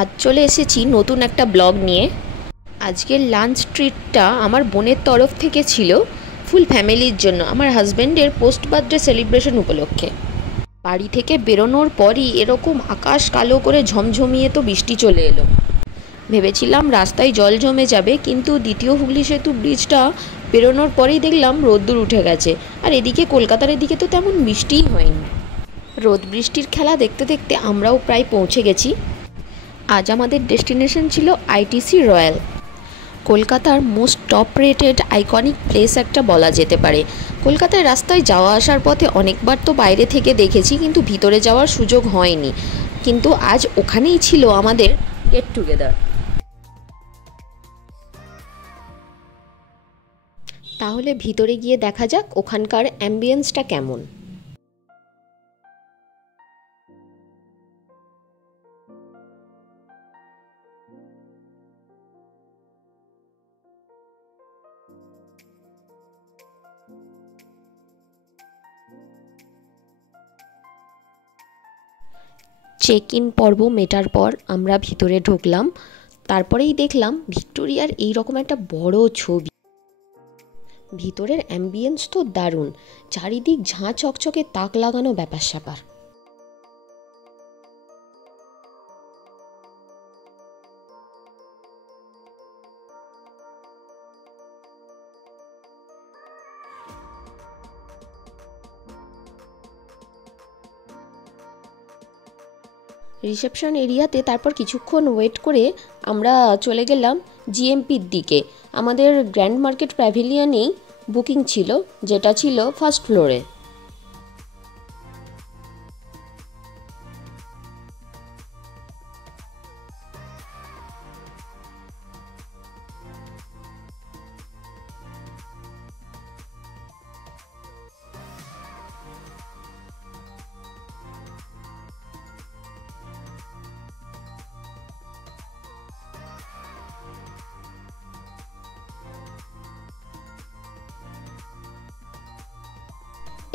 আজ চলে এসেছি নতুন একটা ব্লগ নিয়ে। আজকের লাঞ্চ ট্রিটটা আমার বোনের তরফ থেকে ছিল ফুল ফ্যামিলির জন্য, আমার হাজব্যান্ডের পোস্ট বার্থডে সেলিব্রেশন উপলক্ষে। বাড়ি থেকে বেরোনোর পরই এরকম আকাশ কালো করে ঝমঝমিয়ে তো বৃষ্টি চলে এলো। ভেবেছিলাম রাস্তায় জল জমে যাবে, কিন্তু দ্বিতীয় হুগলি সেতু ব্রিজটা বেরোনোর পরেই দেখলাম রোদ্দুর উঠে গেছে। আর এদিকে কলকাতার এদিকে তো তেমন বৃষ্টিই হয়নি। রোদ বৃষ্টির খেলা দেখতে দেখতে আমরাও প্রায় পৌঁছে গেছি। আজ আমাদের ডেস্টিনেশন ছিল আইটিসি রয়্যাল, কলকাতার most top rated iconic place একটা বলা যেতে পারে। কলকাতায় রাস্তায় যাওয়া আসার পথে অনেকবার তো বাইরে থেকে দেখেছি, কিন্তু ভিতরে যাওয়ার সুযোগ হয়নি। কিন্তু আজ ওখানেই ছিল আমাদের গেট টুগেদার। তাহলে ভিতরে গিয়ে দেখা যাক ওখানকার অ্যাম্বিয়েন্সটা কেমন। চেক ইন পর্ব মেটার পর আমরা ভিতরে ঢুকলাম। তারপরেই দেখলাম ভিক্টোরিয়ার এইরকম একটা বড় ছবি। ভিতরের অ্যাম্বিয়েন্স তো দারুণ, চারিদিক ঝাঁ চকচকে তাক লাগানো ব্যাপার স্যাপার। রিসেপশন এরিয়াতে তারপর কিছুক্ষণ ওয়েট করে আমরা চলে গেলাম জিএমপির দিকে। আমাদের গ্র্যান্ড মার্কেট প্যাভিলিয়নেই বুকিং ছিল, যেটা ছিল ফার্স্ট ফ্লোরে।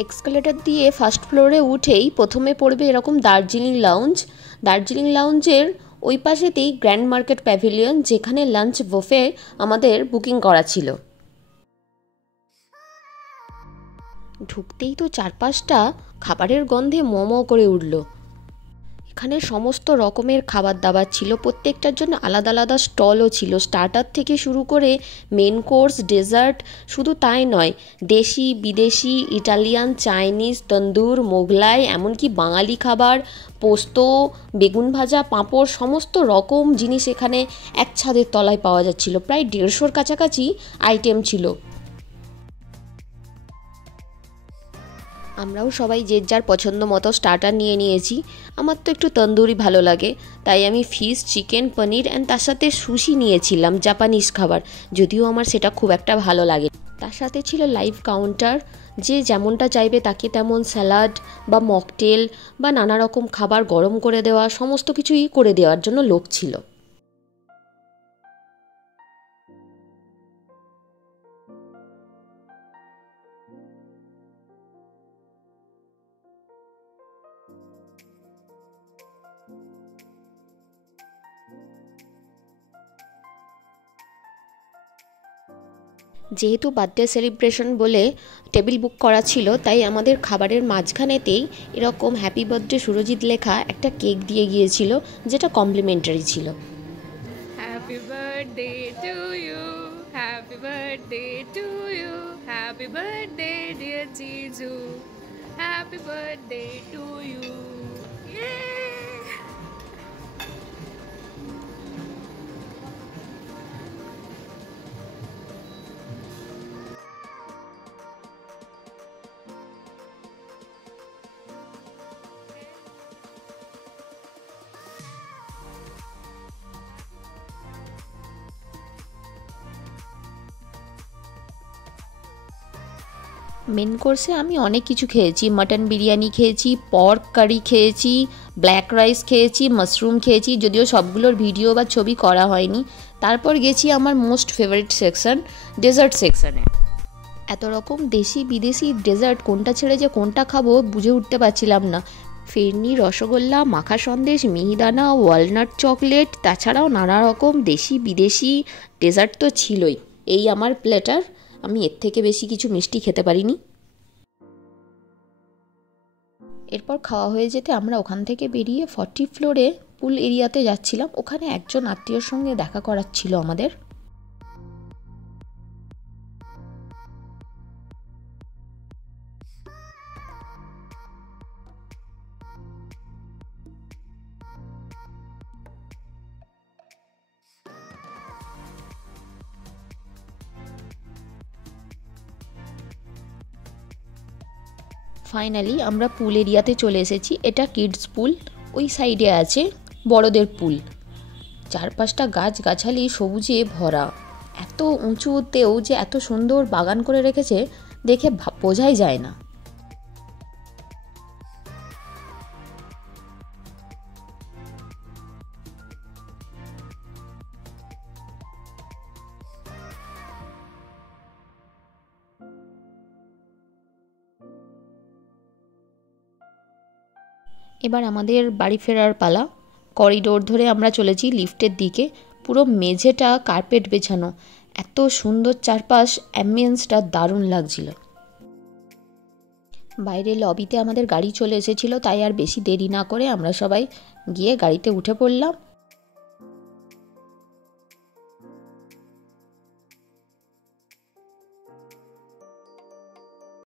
এক্সকালেটর দিয়ে ফার্স্ট ফ্লোরে উঠেই প্রথমে পড়বে এরকম দার্জিলিং লাউঞ্জ। দার্জিলিং লাউঞ্জের ওই পাশেতেই গ্র্যান্ড মার্কেট প্যাভিলিয়ন, যেখানে লাঞ্চ বুফে আমাদের বুকিং করা ছিল। ঢুকতেই তো চারপাশটা খাবারের গন্ধে ম করে উঠল। এখানে সমস্ত রকমের খাবার দাবার ছিল, প্রত্যেকটার জন্য আলাদা আলাদা স্টলও ছিল। স্টার্টার থেকে শুরু করে মেন কোর্স, ডেজার্ট, শুধু তাই নয়, দেশি বিদেশি, ইটালিয়ান, চাইনিজ, তন্দুর, মোগলাই, এমনকি বাঙালি খাবার, পোস্ত, বেগুন ভাজা, পাঁপড়, সমস্ত রকম জিনিস এখানে এক ছাদের তলায় পাওয়া যাচ্ছিল। প্রায় 150-র কাছাকাছি আইটেম ছিল। আমরাও সবাই যে যার পছন্দ মতো স্টার্টার নিয়ে নিয়েছি। আমার তো একটু তন্দুরি ভালো লাগে, তাই আমি ফিশ, চিকেন, পনির অ্যান্ড তার সাথে সুশি নিয়েছিলাম, জাপানিজ খাবার, যদিও আমার সেটা খুব একটা ভালো লাগে। তার সাথে ছিল লাইভ কাউন্টার, যে যেমনটা চাইবে তাকে তেমন স্যালাড বা মকটেল বা নানা রকম খাবার গরম করে দেওয়া, সমস্ত কিছুই করে দেওয়ার জন্য লোক ছিল। যেহেতু বার্থডে সেলিব্রেশন বলে টেবিল বুক করা ছিল, তাই আমাদের খাবারের মাঝখানেতেই এরকম হ্যাপি বার্থডে সুরজিৎ লেখা একটা কেক দিয়ে গিয়েছিল, যেটা কমপ্লিমেন্টারি ছিল। Happy birthday to you, happy birthday to you, happy birthday dear Jiju, happy birthday to you. Main কোর্সে আমি অনেক কিছু খেয়েছি। মাটন বিরিয়ানি খেয়েছি, পর্ক কারি খেয়েছি, ব্ল্যাক রাইস খেয়েছি, মাশরুম খেয়েছি, যদিও সবগুলোর ভিডিও বা ছবি করা হয়নি। তারপর গেছি আমার মোস্ট ফেভারিট সেকশন, ডেজার্ট সেকশনে। এত রকম দেশি বিদেশি ডেজার্ট কোনটা ছেড়ে যে কোনটা খাবো বুঝে উঠতে পারছিলাম না। ফিরনি, রসগোল্লা, মাখা সন্দেশ, মিহিদানা, ওয়ালনাট চকলেট, তাছাড়াও নানা রকম দেশি বিদেশি ডেজার্ট তো ছিলই। এই আমার প্ল্যাটার, আমি এর থেকে বেশি কিছু মিষ্টি খেতে পারিনি। এরপর খাওয়া হয়ে যেতে আমরা ওখান থেকে বেরিয়ে 40 ফ্লোরে পুল এরিয়াতে যাচ্ছিলাম। ওখানে একজন আত্মীয়র সঙ্গে দেখা করার ছিল আমাদের। ফাইনালি আমরা পুল এরিয়াতে চলে এসেছি। এটা কিডস পুল, ওই সাইডে আছে বড়দের পুল। চারপাশটা গাছগাছালি সবুজে ভরা, এত উঁচুতেও যে এত সুন্দর বাগান করে রেখেছে দেখে বোঝাই যায় না। এবার আমাদের বাড়ি ফেরার পালা। করিডোর ধরে আমরা চলেছি লিফটের দিকে। পুরো মেঝেটা কার্পেট বেছানো, এত সুন্দর চারপাশ, অ্যাম্বিয়েন্সটা দারুণ লাগছিল। বাইরে লবিতে আমাদের গাড়ি চলে এসেছিলো, তাই আর বেশি দেরি না করে আমরা সবাই গিয়ে গাড়িতে উঠে পড়লাম